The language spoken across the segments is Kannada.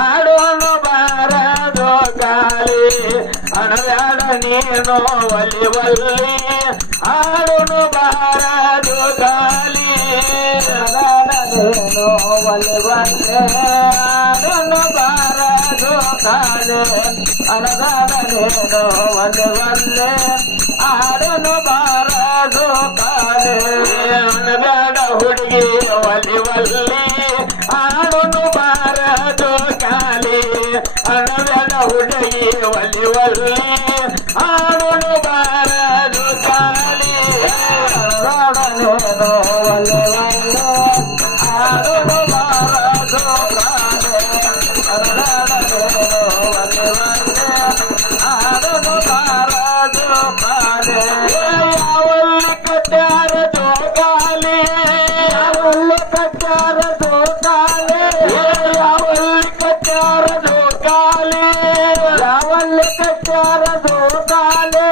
ಆಡೋನು ಬಾರದು ಗಾಲಿ ಅಣಬ್ಯಾಡ ನೀನು ಒಲಿ ಒಲ್ಲಿ ಆಡೋನು ಬಾರದು ಗಾಲಿ ನೀನು ಒಲಿ ಒಲ್ಲೆ ಆಡೋನು ಬಾರದು ಗಾಲಿ ಅಣಬ್ಯಾಡ ನೀನು ಒಲಿ ಒಲ್ಲೆ ಆಡೋನು ಬಾರದು ಗಾಲಿ ಅಣಬ್ಯಾಡ ಹುಡುಗಿ ಒಲಿ ಒಲ್ಲಿ ಆಡೋನು ಬಾರದು ಗಾಲಿ ಅಣಬ್ಯಾಡ ಹುಡುಗಿ ಒಲಿ ಒಲ್ಲಿ ಆಡೋನು ಬಾರದು ಗಾಲಿ ಅಣಬ್ಯಾಡ ನೀನು ಒಲಿ ಒಲ್ಲೆ ಆಡೋನು ಬಾರದು ಗಾಲಿ ಅಣಬ್ಯಾಡ ನೀನು ಒಲಿ ಒಲ್ಲೆ ಆಡೋನು ಬಾರದು ಗಾಲಿ ಯಾವಲ್ಲಿ ಕಟ್ಟಾರ ಜೋಗಾಲಿ ಯಾವಲ್ಲಿ ಕಟ್ಟಾರ ಜೋಗಾಲಿ ಯಾವಲ್ಲಿ ಕಟ್ಟಾರ ಜೋಗಾಲಿ ಯಾವಲ್ಲಿ ಕಟ್ಟಾರ ಜೋಗಾಲಿ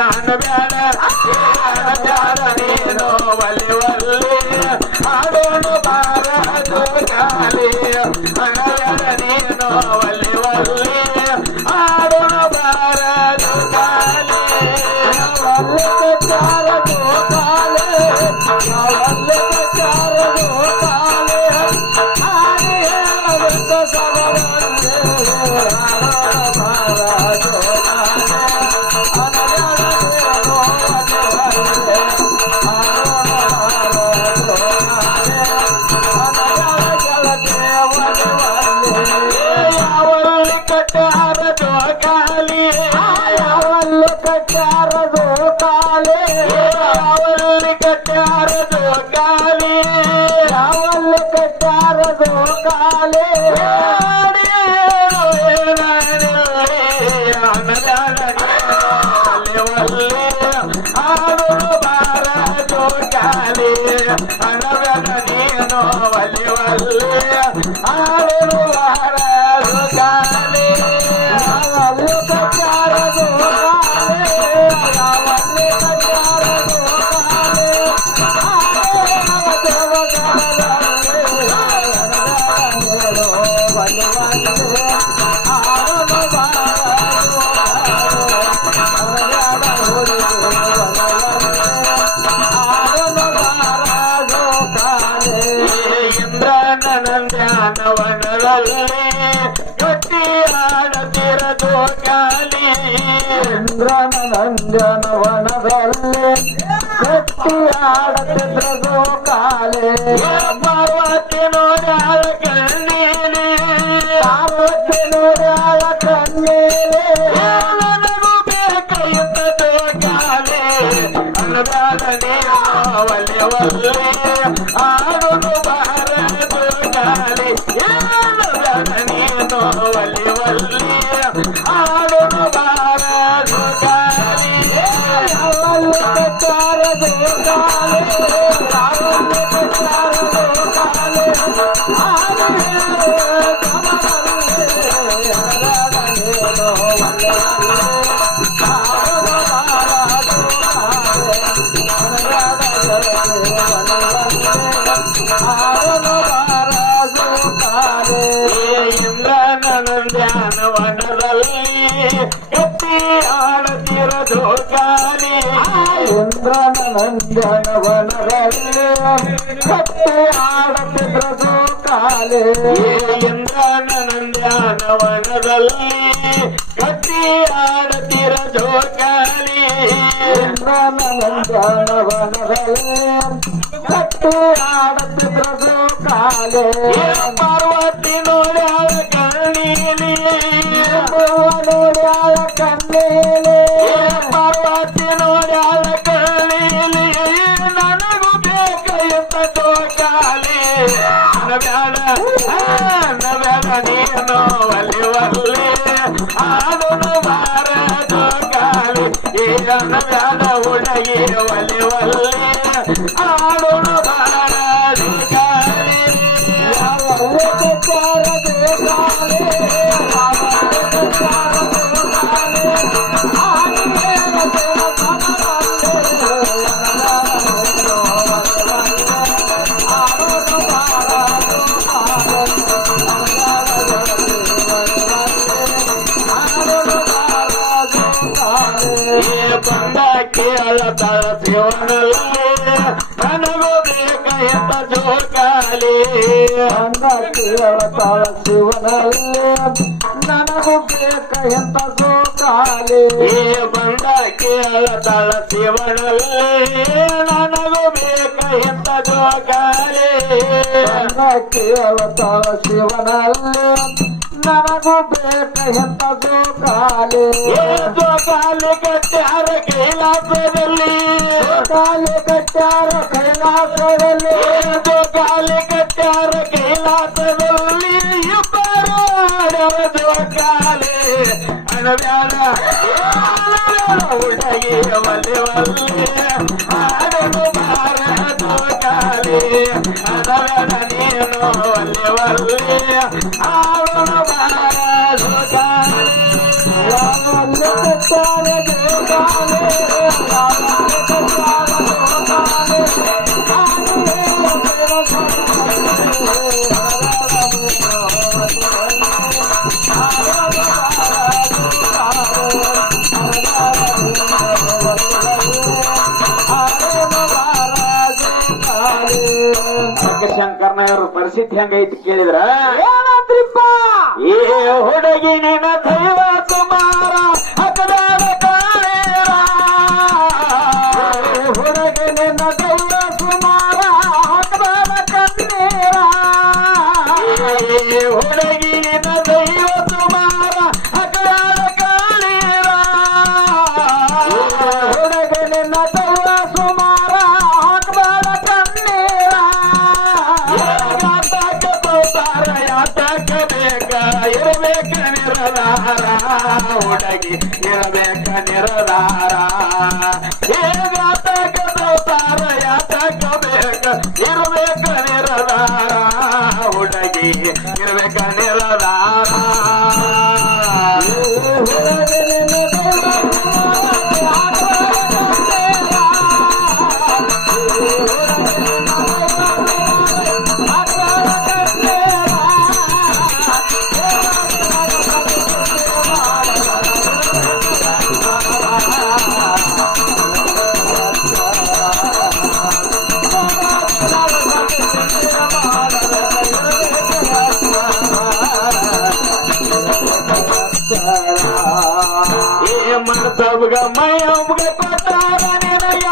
ಅಣಬ್ಯಾಡ ಅಣಬ್ಯಾಡ ನೀನು ಒಲಿ ಒಲ್ಲಿ ಆಡೋನು ಬಾರದು ಗಾಲಿ ಅಣಬ್ಯಾಡ ನೀನು ಒಲಿ ಒಲ್ಲಿ ಆಡೋನು ಬಾರದು ಗಾಲಿ ಯಾವಲ್ಲಿ ಕಟ್ಟಾರ ಜೋಗಾಲಿ ಯಾವಲ್ಲಿ ಕಟ್ಟಾರ ಜೋಗಾಲಿ ಹಾಗೆ ಹೇಳಬೇಕು ಸವರನ್ನೇ ಆಡೋನು ಬಾರದು ಯಾವಲ್ಲಿ ಕಟ್ಟಾರ ಜೋಗಾಲಿ ಯಾವಲ್ಲಿ ಕಟ್ಟಾರ ಜೋಗಾಲಿ ಯಾವಲ್ಲಿ ಕಟ್ಟಾರ ಜೋಗಾಲಿ ಯಾವಲ್ಲಿ ಕಟ್ಟಾರ ಜೋಗಾಲಿ ಆಡೋನು ಬಾರದು ಗಾಲಿ ಅಣಬ್ಯಾಡ ನೀನು ಒಲಿ ಒಲ್ಲಿ ಆಡೋನು ಬಾರದು ಗಾಲಿ ಯಾವಲ್ಲಿ ಕಟ್ಟಾರ ಜೋಗಾಲಿ ಯಾವಲ್ಲಿ ಕಟ್ಟಾರ ಜೋಗಾಲಿ ಒಲಿ ಒಲ್ಲಿ ಆಡೋನು ಬಾರದು ಇಂದ್ರನಂದ್ಯಾನವನದಲ್ಲಿ ಗಟ್ಟಿ ಆಡತಿರದು ಗಾಲಿ ಇಂದ್ರನಂದ್ಯಾನವನದಲ್ಲಿ ಗಟ್ಟಿ ಆಡತಿರದು ಗಾಲಿ ಪಾರ್ವತಿ ನೋಡ್ಯಾಳ ಕಣ್ಣೀಲಿ ಪಾರ್ವತಿ ನೋಡ್ಯಾಳ ಕಣ್ಣೀಲಿ ನನಗೂ ಬೇಕಾಯಿತದು ಗಾಲಿ ಅಣಬ್ಯಾಡ ನೀನು ಒಲಿ ಒಲ್ಲಿ ಆಡೋನು ಬಾರದು ಗಾಲಿ ಅಣಬ್ಯಾಡ ನೀನು ಒಲಿ ಒಲ್ಲಿ ಆಡೋನು ಬಾರದು ಗಾಲಿ ಯಾವಲ್ಲಿ ಕಟ್ಟಾರ ಜೋಗಾಲಿ ಯಾವಲ್ಲಿ ಕಟ್ಟಾರ ಜೋಗಾಲಿ ಆಗ ಇಂದ್ರನಂದ್ಯಾನವನದಲ್ಲಿ ಗಟ್ಟಿ ಆಡತಿರದು ಗಾಲಿ ಇಂದ್ರನಂದ್ಯಾನವನದಲ್ಲಿ ಗಟ್ಟಿ ಆಡತಿರದು ಗಾಲಿ ಇಂದ್ರನಂದ್ಯಾನವನದಲ್ಲಿ ಗಟ್ಟಿ ಆಡತಿರದು ಗಾಲಿ ಇಂದ್ರನಂದ್ಯಾನವನದಲ್ಲಿ ಗಟ್ಟಿ ಆಡತಿರದು ಗಾಲಿ ಪಾರ್ವತಿ ನೋಡ್ಯಾಳ ಕಣ್ಣೀಲಿ ನೋಡ್ಯಾಳ ಕಣ್ಣೀಲಿ ಪಾರ್ವತಿ ನೋಡ್ಯಾಳ ಕಣ್ಣೀಲಿ ನನಗೂ ಬೇಕಾಯಿತದು ಗಾಲಿ ಅಣಬ್ಯಾಡ ನೀನು ಒಲಿ ಒಲ್ಲಿ ಆಡೋನು ಬಾರದು ಗಾಲಿ ಅಣಬ್ಯಾಡ ಹುಡುಗಿ ಒಲಿ ಒಲ್ಲಿ ಆಡೋನು ಬಾರದು ಗಾಲಿ ಯಾವಲ್ಲಿ ಕಟ್ಟಾರ ಜೋಗಾಲಿ ಯಾವಲ್ಲಿ ಕಟ್ಟಾರ ಜೋಗಾಲಿ ಹಾಗೆ ಹೇಳಬೇಕು ಸವರನ್ನೇ ಆಡೋನು ಎಂತ ಜೋಕಾಲಿ ಅಂದ ಕೇಳತಾಳ ಶಿವನಲ್ಲಿ ನನಗೂ ಬೇಕ ಎಂತ ಜೋಕಾಲಿ ಬಂದ ಕೇಳತಾಳ ಶಿವನಲ್ಲಿ ನನಗೂ ಬೇಕ ಎಂತ ಜೋಕಾಲಿ ಅಂದ ಕೇಳತಾಳ ಶಿವನಲ್ಲಿ ನನಗೂ ಬೇಕ ಎಂತ ಜೋಕಾಲಿ ಜೋಕಾಲಿ ಕಟ್ಟ್ಯಾರ ಕೈಲಾಸದಲ್ಲಿ ಕಾಲಿ ಕಟ್ಟ್ಯಾರ ಕೈಲಾಸದಲ್ಲಿ ಜೋಕಾಲಿ ಕಟ್ಟ್ಯಾರ ಕೈಲಾಸದಲ್ಲಿ ಇಬ್ಬರು ಜೋಕಾಲಿ ಅಣಬ್ಯಾಡ ಹುಡುಗಿ ಒಲೆ ಒಲ್ಲೆ ಆಡಲು ಬಾರ ಜೋಕಾಲಿ ಅಣಬ್ಯಾಡ ನೀನು ಒಲೆ ಒಲ್ಲೆ ಆಡಲು ಬಾರ ಜೋಕಾಲಿ ಕಟ್ಟಾರೆ ಜೋಕಾಲಿ ಶಂಕರನವರು ಪರಿಸ್ಥಿತಿ ಹೆಂಗೈತಿ ಕೇಳಿದ್ರ ಏನಾದ್ರಿಪ್ಪ ಏ ಹುಡುಗಿ ನಿನ್ನ ದೈವ ಸುಮಾರ ಹಕ್ಕದಾರ ಕಾಳೇರ ಹುಡುಗಿ ನಿನ್ನ ದೈವ ಸುಮಾರ ಹಕ್ಕದಾರ ಕಣ್ಣೀರ ಏ ಹುಡುಗಿ ನಿನ್ನ ದೈವ ಸುಮಾರ ಹಕ್ಕದಾರ ಕಾಳೇರ ಹುಡುಗಿ ನಿನ್ನ ದೈವ ಸುಮಾರ ಹಕ್ಕದಾರ ಕಣ್ಣೀರ ಯಾತಕ ಬೇಕ ಇರಬೇಕ ನಿರದಾರ ಹುಡುಗಿ ಇರಬೇಕ ನಿರದಾರ ಹೇಗಾತಕ ದೋತಾರ ಯಾತಕ ಬೇಕ ಇರಬೇಕ ನಿರದಾರ ಹುಡುಗಿ ಇರಬೇಕ ನಿರದಾರ ಹುಡುಗಿ ನಿನ್ನ ಏ ಮನಸಬ್ಗ ಮೈಯಬ್ಗ ಕೊಟ್ಟಾರ ನಿನಯ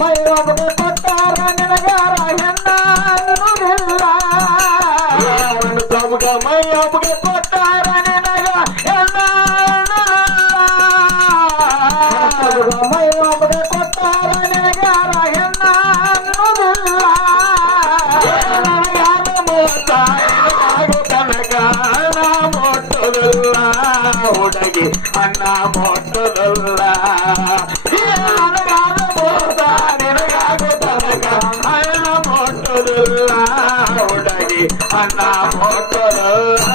ಮೈಯೊಬ್ಬಗೆ ಕೊಟ್ಟಾರ ನಿನಗಾರ ಹೆಣ್ಣ ಅನ್ನುವುದಿಲ್ಲ ಮನಸಬ್ಗ ಮೈಯಬ್ಗ ಕೊಟ್ಟಾರ ನಿನಗ ಮೈಯೊಬ್ಬಗೆ ಕೊಟ್ಟಾರ ನಿನಗಾರ ಹೆಣ್ಣ ಅನ್ನುವುದಿಲ್ಲ ಕನಕ ಅನ್ನ ಮೊಟ್ಟದಲ್ಲ ಹುಡುಗಿ ಅನ್ನ ಮೊಟ್ಟದಲ್ಲ ನನಗಾದ ಮೋಸ ನಿನಗಾಗ ತನಕ ಅನ್ನ ಮೊಟ್ಟದಲ್ಲ ಹುಡುಗಿ ಅನ್ನ ಮೊಟ್ಟದಲ್ಲ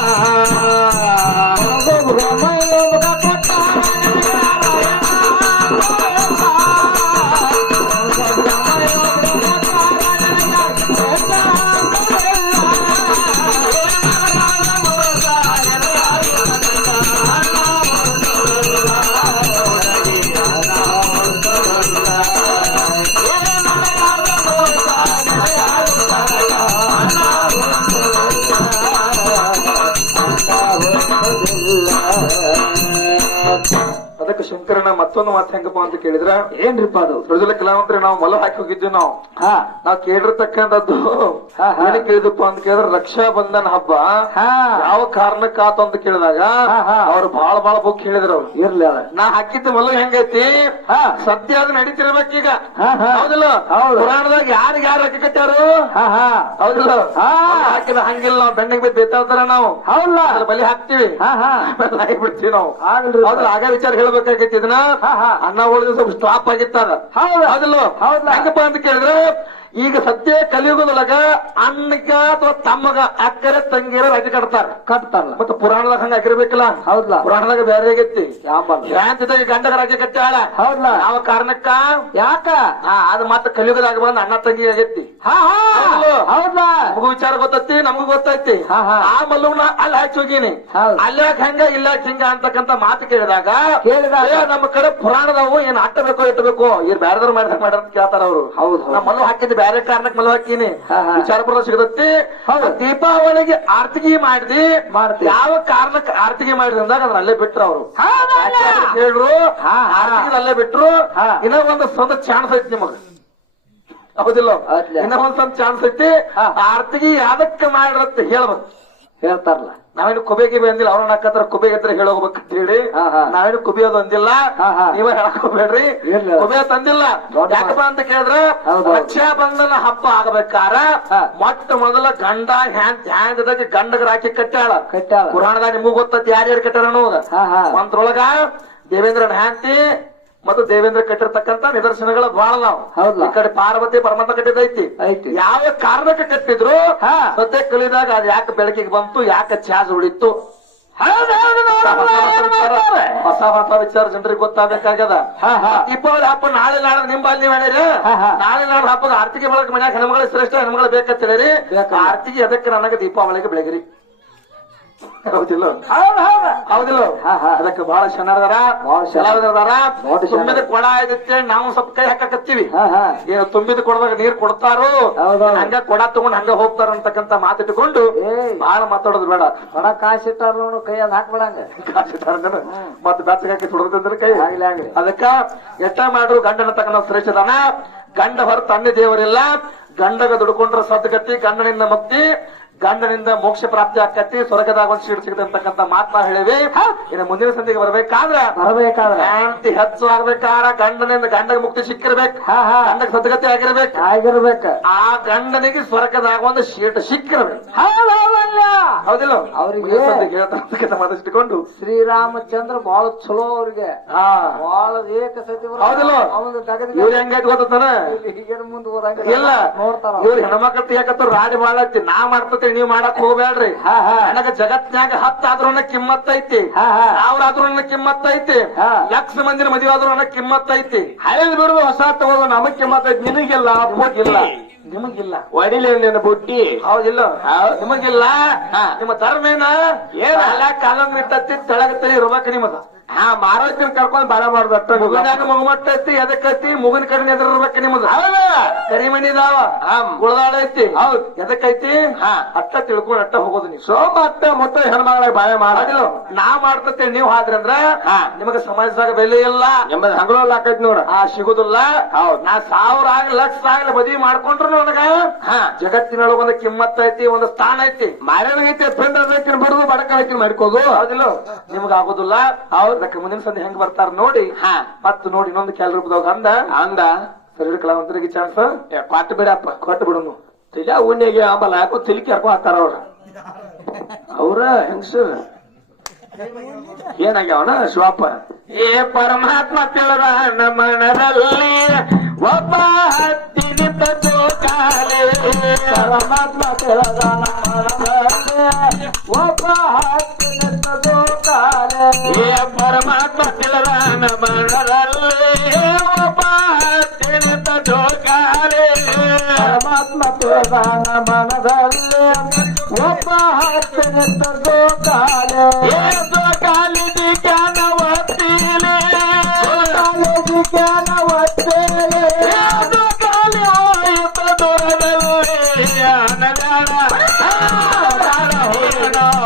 ಮೈಯೊಬ್ಬಗೆ ಕೊಟ್ಟಾರ ಅದಕ್ಕೆ ಶಂಕರನ ಮತ್ತೊಂದು ಮಾತು ಹೆಂಗಪ್ಪ ಅಂತ ಕೇಳಿದ್ರ ಏನ್ರಿಪ್ಪ ಅದು ಸೃಜಲ ಕಲಾವಂತ್ರಿ ನಾವು ಮೊಲ ಹಾಕಿ ಹೋಗಿದ್ವಿ ನಾವು ಹಾ ನಾವು ಕೇಳಿರ್ತಕ್ಕಂಥದ್ದು ಹಾ, ಹಾ. ಏನಕ್ಕೆ ಕೇಳಿದಪ್ಪ ಅಂತ ಕೇಳಿದ್ರೆ ರಕ್ಷಾ ಬಂಧನ ಹಬ್ಬ ಹಾ ಯಾವ ಕಾರಣಕ್ಕಾತು ಅಂತ ಕೇಳಿದಾಗ ಹಾ, ಹಾ. ಅವ್ರು ಬಹಳ ಬುಕ್ ಹೇಳಿದ್ರು ಅವ್ರು ಇರ್ಲಿ ಅದ ನಾ ಹಾಕಿದ್ದ ಮೊಲ ಹೆಂಗೈತಿ ಹಾ ಸದ್ಯ ಅದು ನಡೀತಿರ್ಬೇಕೀಗ ಹಾ, ಹಾ. ಹೌದಿಲ್ಲ ಹೌದು. ಪುರಾಣದಾಗ ಯಾರಿಗೆ ಯಾರು ರೊಕ್ಕ ಕಟ್ಟಾರು ಹಾ ಹಾ ಹೌದಿಲ್ಲ ಹಾ. ಹಾಕಿದ ಹಂಗಿಲ್ಲ ನಾವು ಬೆನ್ನಿಗೆ ಬಿದ್ದು ಬೇತಾಡ್ತಾರ ನಾವು ಹೌದಲ್ಲ ಅದ್ರ ಬಲಿ ಹಾಕ್ತಿವಿ ಹಾ ಹಾ ಆಮೇಲೆ ಹಾಕ್ಬಿಡ್ತೀವಿ ನಾವು ಆಗ್ಲಿ ಹೌದ್ರ ಆಗ ವಿಚಾರ ಹೇಳ್ಬೇಕಾಗೈತಿ ಇದನ್ನ ಹಾ, ಹಾ. ಅನ್ನ ಉಳಿದ ಸ್ವಲ್ಪ ಸ್ಟಾಪ್ ಆಗಿತ್ತದ ಹೌದು. ಹೌದಿಲ್ಲ ಹೌದಲ್ಲ? ಹೆಂಗಪ್ಪ ಅಂತ ಕೇಳಿದ್ರೆ ಈಗ ಸದ್ಯ ಕಲಿಯುಗದೊಳಗ ಅಣ್ಣಗ ಅಥವಾ ತಮ್ಮಗ ಅಕ್ಕರೆ ತಂಗಿರ ರಾಜ್ಯ ಕಟ್ತಾರ ಕಟ್ತಾರಲ್ಲ ಮತ್ತೆ ಪುರಾಣದಾಗ ಹಂಗ ಆಗಿರ್ಬೇಕಲ್ಲ ಹೌದ್ಲಾ ಪುರಾಣದಾಗ ಬೇರೆ ಆಗೈತಿ ಯಾಂಬಲ್ ಯಾಂತಿದಾಗ ಗಂಡಗ ರಾಜ್ಯ ಕಟ್ಟಾಳ ಹೌದ್ಲಾ ಯಾವ ಕಾರಣಕ್ಕ ಯಾಕ ಅದು ಮತ್ತೆ ಕಲಿಯುಗದಾಗ ಬಂದ ಅಣ್ಣ ತಂಗಿ ಆಗೈತಿ ಹಾ ಹಾ ಹೌದ್ಲಾ ನಮಗೂ ವಿಚಾರ ಗೊತ್ತೈತಿ ನಮಗೂ ಗೊತ್ತೈತಿ ಹಾ, ಹಾ. ಆ ಮಲ್ಲವನ್ನ ಅಲ್ಲಿ ಹಚ್ಚಿ ಹೋಗಿನಿ ಹೌದು. ಅಲ್ಲಾಕ್ ಹಂಗ ಇಲ್ಲಾಕ್ ಹಿಂಗ ಅಂತಕ್ಕಂತ ಮಾತು ಕೇಳಿದಾಗ ಕೇಳಿದಾಗ? ಏ, ನಮ್ಮ ಕಡೆ ಪುರಾಣದವು ಏನ್ ಅಟ್ಟಬೇಕೋ ಇಟ್ಟಬೇಕು ಇವ್ರು ಬ್ಯಾರದವ್ರು ಮಾಡಿದಾಗ ಮಾಡ್ಯಾರ ಅಂತ ಕೇಳ್ತಾರ ಅವರು ಹೌದು, ಹೌದು. ನಮ್ಮ ಮಲ್ಲು ಹಾಕಿದ್ದು ಬೇರೆ ಕಾರಣಕ್ಕೆ ಮಲ್ಲು ಹಾಕಿನಿ ಹಾ, ಹಾ. ವಿಚಾರ ಬರೋದು ಸಿಗದತ್ತಿ ಹೌದು. ದೀಪಾವಳಿಗೆ ಆರ್ತಿಗೆ ಮಾಡ್ದಿ ಮಾಡ್ತೀವಿ. ಯಾವ ಕಾರಣಕ್ಕೆ ಆರ್ತಿಗೆ ಮಾಡಿದ ಅಂದಾಗ ಅದನ್ನ ಅಲ್ಲೇ ಬಿಟ್ರು ಅವರು ಹೌದಲ್ಲ? ಹೇಳ್ರು ಹಾ, ಹಾ. ಆರ್ತಿಗೆ ಅಲ್ಲೇ ಬಿಟ್ರು ಹಾ. ಇನ್ನೂ ಒಂದು ಸ್ವಂತ ಚಾನ್ಸ್ ಐತಿ ನಿಮಗ ಹೌದಿಲ್ಲ ಹೌದ್ಲಾ? ಇನ್ನೂ ಒಂದ್ ಸ್ವಲ್ಪ ಚಾನ್ಸ್ ಐತಿ ಹಾ. ಆರ್ತಿಗೆ ಯಾದಕ್ಕೆ ಮಾಡಿರತ್ತೆ ಹೇಳ್ಬೇಕು ಹೇಳ್ತಾರಲ್ಲ ನಾವೇನು ಕುಬೇಗೆ ಬಂದಿಲ್ಲ ಅವ್ರನ್ನ ಹಾಕತ್ರ ಕುಬೇಗೆ ಹತ್ರ ಹೇಳೋಗ್ಬೇಕಂತ ಹೇಳಿ ಹಾ, ಹಾ. ನಾವೇನು ಕುಬಿಯೋದು ಅಂದಿಲ್ಲ ಹಾ, ಹಾ. ನೀವೇ ಹೇಳಕೋಬೇಡ್ರಿ ಇಲ್ಲ. ಕುಬಿಯ ತಂದಿಲ್ಲ ದೊಡ್ಡ ಯಾಕಪ್ಪ ಅಂತ ಕೇಳಿದ್ರೆ ಹೌದು. ರಕ್ಷಾಬಂಧನ ಹಬ್ಬ ಆಗಬೇಕಾರ ಹಾ. ಮೊಟ್ಟ ಮೊದಲ ಗಂಡ ಹ್ಯಾಂದದಾಗ ಗಂಡಗ ರಾಖಿ ಕಟ್ಟಾಳ ಕಟ್ಟಾಳ. ಪುರಾಣದಾಗ ನಿಮಗೂ ಗೊತ್ತೈತಿ ಯಾರ್ಯಾರು ಕಟ್ಟಾರ ಅನ್ನೋದ ಹಾ, ಹಾ. ಒಂದ್ರೊಳಗ ದೇವೇಂದ್ರನ ಹ್ಯಾಂತಿ ಮತ್ತು ದೇವೇಂದ್ರ ಕಟ್ಟಿರ್ತಕ್ಕಂತ ನಿದರ್ಶನಗಳು ಬಹಳ ನಾವು ಹೌದಲ್ಲ? ಈ ಕಡೆ ಪಾರ್ವತಿ ಪರಮಾತ್ಮ ಕಟ್ಟಿದೈತಿ ಐತಿ. ಯಾವ ಕಾರಣಕ್ಕೆ ಕಟ್ಟಿದ್ರು ಹಾ. ಸದ್ಯ ಕಲಿದಾಗ ಅದು ಯಾಕೆ ಬೆಳಕಿಗೆ ಬಂತು ಯಾಕೆ ಚಾರ್ಜ್ ಉಳಿತು ಹೊಸ ಹೊಸ ವಿಚಾರ ಜನರಿಗೆ ಗೊತ್ತಾಗಬೇಕಾಗ್ಯದ ಹಾ, ಹಾ. ದೀಪಾವಳಿ ಹಬ್ಬ ನಾಳೆ ನಾಳೆ ನಿಂಬಲ್ಲಿ ನೀವು ಹೇಳಿರಿ ಹಾ, ಹಾ. ನಾಳೆ ನಾಳೆ ಹಬ್ಬದ ಆರ್ತಿಗೆ ಬೆಳಗ್ಗೆ ಮನ್ಯಾಗ ಹೆಣ್ಮಗಳು ಶ್ರೇಷ್ಠ ಹೆಣ್ಮಗಳು ಬೇಕಂತ ಹೇಳಿರಿ ಬೇಕಲ್ಲ. ಆರ್ತಿಗೆ ಅದಕ್ಕೆ ನನಗೆ ದೀಪಾವಳಿಗೆ ಬೆಳಗಿರಿ ಹೌದಿಲ್ಲ ಹೌದು ಹೌದು ಹೌದಿಲ್ಲ ಹಾ, ಹಾ. ಅದಕ್ಕೆ ಬಹಳ ಶನರದಾರ ಬಹಳ ಶರಣರದಾರ. ದೊಡ್ಡ ಶರಣ. ತುಂಬಿದ ಕೊಡ ಇದಕ್ಕೆ ನಾವು ಸ್ವಲ್ಪ ಕೈ ಹಾಕಕತ್ತೀವಿ ಹಾ, ಹಾ. ಏನು ತುಂಬಿದ ಕೊಡದಾಗ ನೀರ್ ಕೊಡ್ತಾರೋ ಹೌದು. ಹಂಗ ಕೊಡ ತಗೊಂಡ್ ಹಂಗ ಹೋಗ್ತಾರ ಅಂತಕ್ಕಂತ ಮಾತಿಟ್ಟುಕೊಂಡು ಏಯ್. ಬಹಳ ಮಾತಾಡೋದು ಬೇಡ ಹೊಡ ಕಾಸಿಟ್ಟಾರ ನೋಡು ಕೈಯಾಗ ಹಾಕ್ಬಿಡಂಗ ಮತ್ತೆ ಬೆಚ್ಚಗೆ ಹಾಕಿ ಸುಡದಂದ್ರೆ ಕೈ ಆಗ್ಲಿ ಆಗ್ಲಿ ಅದಕ್ಕ ಎಟ್ಟ ಮಾಡ್ರು ಗಂಡನ ತಕ್ಕ ಶ್ರೇಷ್ಠದಾನ ಗಂಡ ಹೊರತು ಅನ್ಯ ದೇವರಿಲ್ಲ ಗಂಡಗ ದುಡ್ಕೊಂಡ್ರ ಸದ್ಗತಿ ಗಂಡನಿಂದ ಮುಕ್ತಿ ಗಂಡನಿಂದ ಮೋಕ್ಷ ಪ್ರಾಪ್ತಿ ಆಕತಿ ಸ್ವರ್ಗದಾಗ ಒಂದು ಸೀಟ್ ಸಿಗುತ್ತೆ ಅಂತಕ್ಕಂಥ ಮಾತನ್ನ ಹೇಳಿವಿ ಇನ್ನು ಮುಂದಿನ ಸಂಧಿಗೆ ಬರ್ಬೇಕಾದ್ರೆ ಬರಬೇಕಾದ್ರೆ ಶಾಂತಿ ಹೆಚ್ಚು ಆಗ್ಬೇಕಾರ ಗಂಡನಿಂದ ಗಂಡಗ ಮುಕ್ತಿ ಸಿಕ್ಕಿರ್ಬೇಕು ಹಾ, ಹಾ. ಗಂಡಗ ಸದ್ಗತಿ ಆಗಿರ್ಬೇಕು ಆಗಿರ್ಬೇಕ ಆ ಗಂಡನಿಗೆ ಸ್ವರ್ಗದಾಗ ಒಂದು ಸೀಟ್ ಸಿಕ್ಕಿರ್ಬೇಕು ಹೌದು ಹೌದಲ್ಲ ಹೌದಿಲ್ಲ ಅವ್ರಿಗೆ ಮುಂದಿನ ಸಂಧಿಗೆ ಹೇಳ್ತಕ್ಕಂಥ ಮಾತಿಟ್ಕೊಂಡು ಶ್ರೀರಾಮಚಂದ್ರ ಬಹಳ ಚಲೋ ಅವ್ರಿಗೆ ಹಾ ಬಹಳ ಏಕ ಸತಿ ಹೌದಿಲ್ಲ ಅವನು ಇವ್ರು ಹೆಂಗೈತಿ ಗೊತ್ತಾನ ಮುಂದೆ ಹೋದಂಗ ಇಲ್ಲ ನೋಡ್ತಾರ ಇವ್ರು ಹೆಣ್ಮಕ್ಳು ತೆಗಿಯಕತ್ತಾರ ರಾಡಿ ಮಾಡತ್ತಿ ನಾ ಮಾಡ್ತತಿ ನೀವ್ ಮಾಡಕ್ ಹೋಗ್ಬೇಡ್ರಿ ಹಾ, ಹಾ. ನನಗ ಜಗತ್ನ್ಯಾಗ 10 ಆದ್ರೂ ಕಿಮ್ಮತ್ ಐತಿ ಹಾ, ಹಾ. 1000 ಆದ್ರೂ ಕಿಮ್ಮತ್ ಐತಿ ಹಾ. ಲಕ್ಷ ಮಂದಿನ ಮದುವೆ ಆದ್ರೂ ಕಿಮ್ಮತ್ ಐತಿ ಹಳೇದು ಬಿಡುದು ಹೊಸ ತಗೋದು ನಮಗ್ ಕಿಮ್ಮತ್ತೈತಿ ನಿನಗಿಲ್ಲ ನಿಮಗಿಲ್ಲ ನಿಮಗಿಲ್ಲ ಒಡಿಲಿ ನಿನ್ನ ಬುಟ್ಟಿ ಹೌದಿಲ್ಲ ನಿಮಗಿಲ್ಲ ಹಾ. ನಿಮ್ಮ ಧರ್ಮ ಏನ ಏನ? ಎಲ್ಲ ಕಾಲಂ ಇರ್ತತಿ ತೆಳಗತ್ತಿ ಇರ್ಬೇಕು ನಿಮಗ ಹಾ ಮಾರೋದ್ನ ಕರ್ಕೊಂಡ್ ಬಾಳ ಮಾಡ್ದಟ್ಟ ಮುಗನ್ಯಾಗ ಮಗುಮಟ್ಟೈತಿ ಎದಕ್ಕೈತಿ ಮುಗಿನ ಕಡೆ ಎದುರ್ಬೇಕು ನಿಮಗ ಕರಿಮಣಿ ಇದಾವ ಗುಳದಾಳ ಐತಿ ಹೌದ್. ಎದಕ್ಕೈತಿ ಹಾ. ಅಟ್ಟ ತಿಳ್ಕೊಂಡು ಅಟ್ಟ ಹೋಗೋದು ನೀವು ಸೋಮ ಅತ್ತ ಮೊತ್ತ ಹೆಣ್ಮಗಳ ಬಾಯ ಮಾಡಿಲ್ಲ ನಾ ಮಾಡ್ತತೆ ನೀವ್ ಹಾದ್ರಂದ್ರ ಹಾ. ನಿಮಗ ಸಮಾಜದಾಗ ಬೆಲೆ ಇಲ್ಲ ಎಂಬದ್ ಹಂಗ್ಳೋಲ್ ಹಾಕೈತಿ ನೋಡ ಆ ಸಿಗುದಿಲ್ಲ ಹೌದ್. ನಾ 1000 ಆಗ್ಲಿ ಲಕ್ಷ ಆಗ್ಲಿ ಮದ್ವಿ ಮಾಡ್ಕೊಂಡ್ರು ನನಗ ಹಾ. ಜಗತ್ತಿನೊಳಗ ಒಂದು ಕಿಮ್ಮತ್ ಐತಿ ಒಂದು ಸ್ಥಾನ ಐತಿ ಮಾರ್ಯಾದೈತಿ ಫ್ರೆಂಡ್ ಅದೈತಿ ಬಿಡುದು ಬಡಕ ಐತಿ ಮಾಡ್ಕೋದು ಹೌದಿಲ್ಲ ನಿಮಗ ಆಗುದಿಲ್ಲ ಅದಕ್ಕೆ ಮುಂದಿನ ಸಂಧಿ ಹೆಂಗ್ ಬರ್ತಾರ ನೋಡಿ ಹಾ. ಮತ್ ನೋಡಿ ಇನ್ನೊಂದು ಕೆಲ ರೂಪದಾಗ ಅಂದ ಅಂದ ಸರಿ ಕಲಾವಂತರಿಗೆ ಚಾನ್ಸ್ ಕೊಟ್ಟು ಬಿಡಪ್ಪ ಕೊಟ್ಟು ಬಿಡುನು ತಿಳ ಉಣ್ಣಿಗೆ ಆಂಬಲ ಹಾಕೋ ತಿಲಿಕಿ ಹಾಕೋ ಹಾಕ್ತಾರ ಅವ್ರ ಹೆಂಗಸರ್ ಏನಾಗ್ಯಾವನ ಶಿವಪ್ಪ ಏ ಪರಮಾತ್ಮ ತಿಳಿದ ಮನದಲ್ಲಿ ಒಬ್ಬ ಹತ್ತಿನಿಂದ ಜೋಕಾಲೆ ಪರಮಾತ್ಮ ತಿಳಿದ ನಮ್ಮನಲ್ಲಿ ಒಬ್ಬ ಹತ್ತಿನಿಂದ ಜೋಕಾಲೆ ಏ ಪರಮಾತ್ಮ ತಿಳಿದ ಮನದಲ್ಲಿ ಒಬ್ಬ ಹತ್ತಿನಿಂದ ಜೋಕಾಲೆ ಪರಮಾತ್ಮ ತಿಳಿದ ಮನದಲ್ಲಿ ಒಬ್ಬ ಹತ್ತಿನಿಂದ ಜೋಕಾಲೆ ಏ ಜೋಕಾಲಿದಿ ಜ್ಞಾನವತ್ತೀಲೆ ಕಾಲೇಜಿ ಜ್ಞಾನವತ್ತೇಲೆ ಜೋಕಾಲಿ ಹೋಯಿತ ದೂರದಲ್ಲಿ ಅನಗಾಣ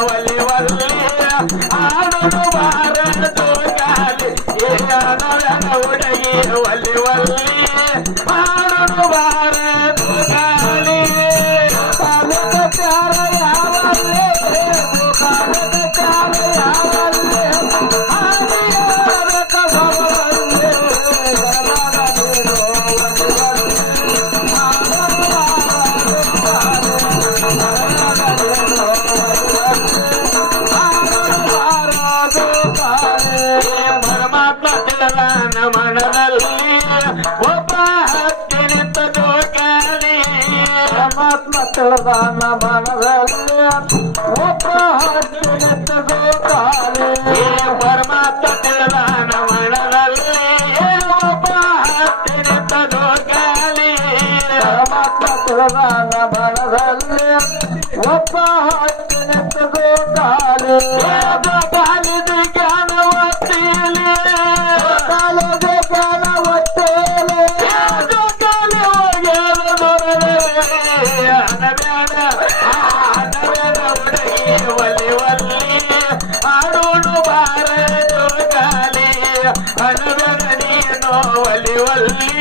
ಒಲಿ ಒಲ್ಲಿ ಆಡುಡು ಬಾರ ಜೋಕಾಲಿ ಏನನ ಹುಡುಗಿ ಒಲಿ ಒಲ್ಲಿ ಆಡುಡು ಬಾರ ಜೋಕಾಲಿ ಕಾಲದ ಪ್ಯಾರ ಯಾವಲ್ಲೇ ಕಾಲದ ಪ್ಯಾರ ಯಾವಲ್ಲೇ ಆದಿಯಾರ ಕಸವಲ್ಲೇ ಪರಮಾತ್ಮ ತಿಳಿದ ಮನದಲ್ಲಿ ಒಬ್ಬ ತಿಳಿದಾನ ಮನದಲ್ಲಿ ಒಬ್ಬ ಹತ್ತಿರತ್ತದು ಕಾಲೇ ಪರಮಾತ್ಮ ತಿಳಿದಾನ ಮನದಲ್ಲಿ ಒಬ್ಬ ಹತ್ತಿರತ್ತದು ಕಾಲಿ ಪರಮಾತ್ಮ ತಿಳಿದಾನ ಮನದಲ್ಲಿ ಒಬ್ಬ ಹತ್ತಿರತ್ತದು ಕಾಲೇ ಕಾಲಿದ ಜ್ಞಾನವತ್ತಿಲಿ ಕಾಲದ ಜ್ಞಾನವತ್ತೇಲೆ ಕಾಲಿ ಹೋಗ್ಯಾದ ದೊರೆಯೇ ಅನಬೇಡ ಹುಡುಗಿ ಒಲಿ ಒಲ್ಲಿ ಆಡೋಣ ಬಾರ ಜೋಗಾಲಿ ಅನಬೇಡ ನೀನು ಒಲಿ ಒಲ್ಲಿ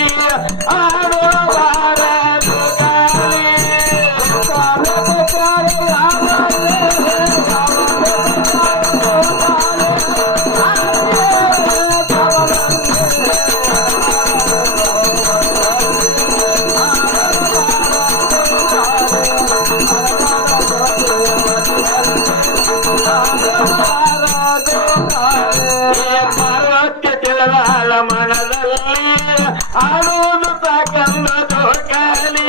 ಆಡೋಣ ಬಾರ ಜೋಗಾಲಿ ಕಾಲದ ಪಾರ್ವತ್ಯ ತಿಳಿದಾಳ ಮನದಲ್ಲಿ ಆಡೋದು ಸಾಕಂದ ಜೋಗಾಲಿ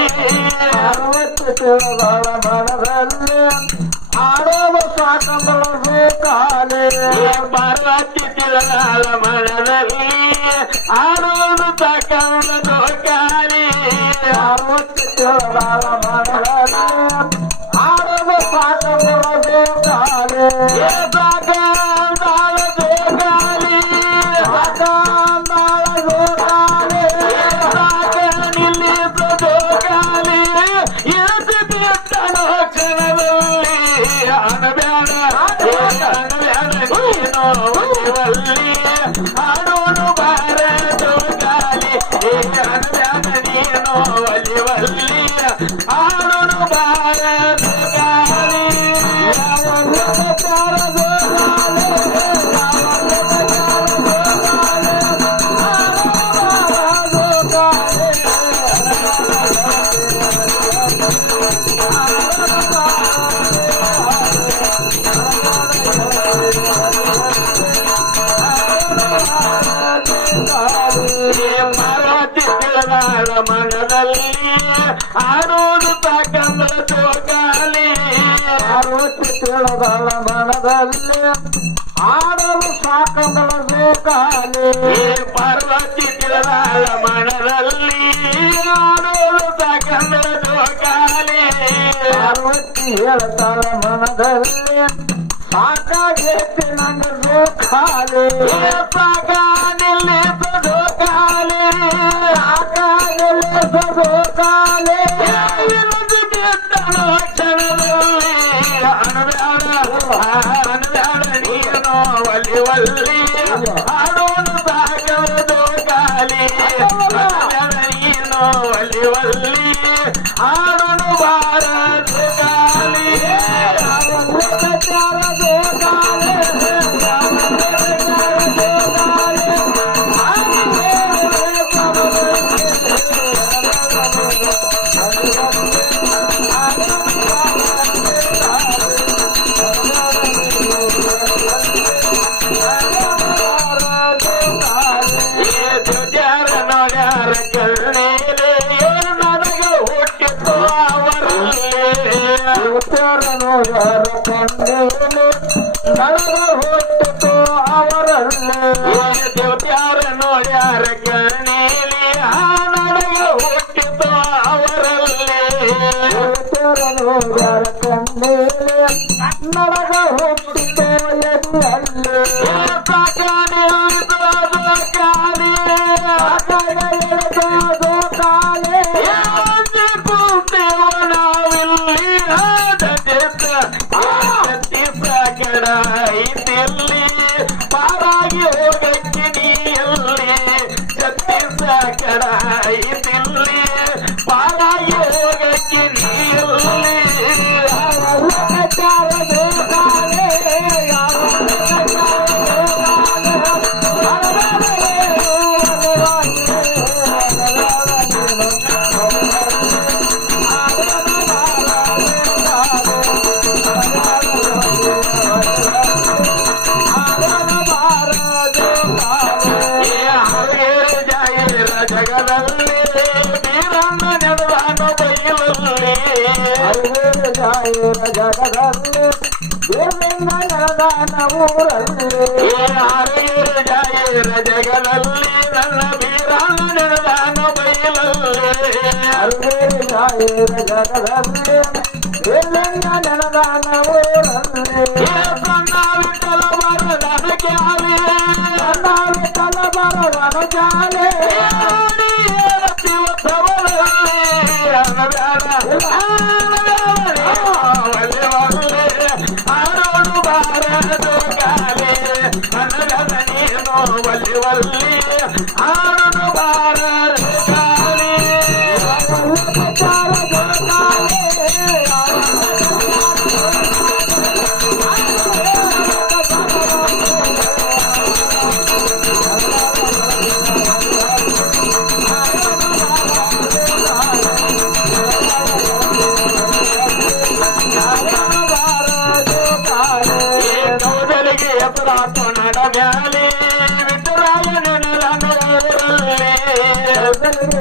ತಿಳಿದಾಳ ಮನದಲ್ಲಿ ಆಡೋದು ಸಾಕಂದಳು ಕಾಲೇ ಪಾರ್ವತಿ ತಿಳಿದಾಳ ಮನದಲ್ಲಿ ಆಡೋದು ಸಾಕಂದ ಜೋಗಾಲಿ ಪಾರ್ವತಿ ತಿಳಿದಾಳ ಮನದಲ್ಲಿ ಆಡೋದು ಸಾಕಂದಳು ಕಾಲೇ ಸಾಕಂದಾಳ ಜೋಗಾಲಿ ಸಾಕಂದಳು ಕಾಲೇ ಸಾಕ ನಿಲ್ಲಿಸ ಜೋಗಾಲಿ ಇಳಿಸಿಬಿಟ್ಟನು ಕ್ಷಣದಲ್ಲಿ ಅನಬ್ಯಾಡ ನೀನು ಒಲಿವಲ್ಲಿ ಆಡೋನು ಬಾರ ಜೋಗಾಲಿ ಅನಬ್ಯಾಡ ನೀನು ಒಲಿವಲ್ಲಿ ಆಡೋನು ಬಾರ ಜೋಗಾಲಿ ಪಾರ್ವತಿ ತಿಳಿದಾಳ ಮನದಲ್ಲಿ ಆಡೋದು ಸಾಕಂದ ಜೋಗಾಲಿ ಪಾರ್ವತಿ ತಿಳಿದಾಳ ಮನದಲ್ಲಿ ಆಡಲು ಸಾಕಂದಳು ಕಾಲೇ ಪಾರ್ವತಿ ತಿಳಿದಾಳ ಮನದಲ್ಲಿ ಆಡೋದು ಸಾಕಂದ ಜೋಗಾಲಿ ಪಾರ್ವತಿ ಹೇಳ್ತಾಳ ಮನದಲ್ಲಿ ಸಾಕಾಗೈತಿ ನನಗೂ ಖಾಲಿ ಸಾಕ ನಿಲ್ಲಿಸ ಜೋಗಾಲಿ ಸಾಕಾಗಲಿಸದು ಕಾಲೇ ಇಳಿಸಿಬಿಟ್ಟನು ಕ್ಷಣದಲ್ಲಿ ಅನಬ್ಯಾಡ ನೀನು ಒಲಿ ಒಲ್ಲಿ ಆಡೋನು ಸಾಗರ ಜೋಗಾಲಿ ಅನಬ್ಯಾಡ ನೀನು ಒಲಿ ಒಲ್ಲಿ ಆಡೋನು ಬಾರ ಜೋಗಾಲಿ ನೋಡ್ಯಾರ ಕಣ್ಣೇಲೆ ನನಗೆ ಹುಟ್ಟಿತು ಅವರಲ್ಲಿ ನೋಡ್ಯಾರ ಕಂಡೇಲೆ ನನಗ ಹುಟ್ಟಿತು ಅವರಲ್ಲಿ ದೇವ್ಯಾರ ನೋಡ್ಯಾರ ಕಣ್ಣೇಲಿ ನನಗೆ ಹುಟ್ಟಿತು ಅವರಲ್ಲಿ ನೋಡ್ಯಾರ ಕಂಡೇಲೆ ನನಗ ಹುಟ್ಟಿತು ಎಲ್ಲಿ ಪಾರಾಗಿ ಹೋಗಕ್ಕೆ ನೀಯಲ್ಲಿ ಛತ್ತೀಸ್ಗಢ ಐತಿಲ್ಲಿ ಪಾರಾಗಿ ಹೋಗಕ್ಕೆ ನೀಯಲ್ಲಿ ಜಗದಲ್ಲಿ ಜಾಯರ ಜಗದಲ್ಲಿ ದೇವಿಂದ ನೆಲದಾನ ಊರಲ್ಲಿ ಆರೇರ ಜಾಯರ ಜಗದಲ್ಲಿ ನನ್ನ ಬೀರಾನ ನೆಲದಾನ ಬೈಲಲ್ಲಿ ಅಲ್ಲೇರ ಜಾಯರ ಜಗದಲ್ಲಿ ದೇವಿಂದ ನೆಲದಾನ ಊರಲ್ಲಿ ಸಣ್ಣ ವಿಠಲ ಬರದಾನ ಕ್ಯಾಲೆ ನನ್ನ ವಿಠಲ ಬರವನ ಜಾಲೆ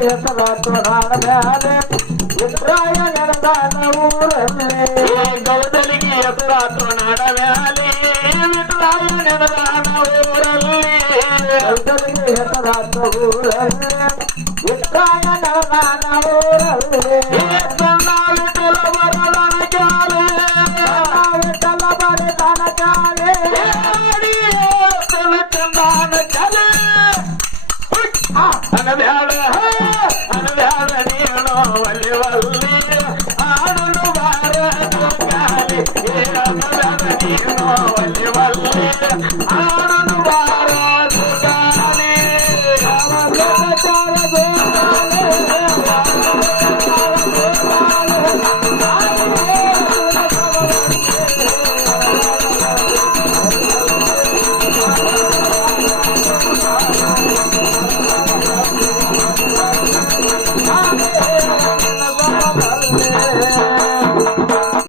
ಹೆಸರಾತು ನಾಡ ಮ್ಯಾಲೆ ವಿಟ್ರಾಯ ನೆಲದಾನ ಊರಲ್ಲಿ ಗೌದಲಿಗೆ ಎದುರಾತು ನಾಡ ಮ್ಯಾಲೆ ವಿಟ್ರಾಯ ನೆಲದಾನ ಊರಲ್ಲಿ ಗೌದಲಿಗೆ ಹೆಸರಾತು ಊರಲ್ಲಿ ವಿಟ್ರಾಯ ನೆಲದಾನ ಊರಲ್ಲಿ ವಿಠಲ ಬರದಾನ ಕ್ಯಾಲೆ ವಿಠಲ ಬರದಾನ ಕಾಲೆ ಚಂದಾನ ಚಲೆ ಅನಬ್ಯಾಡ ನೀನು ಅಲ್ಲಿ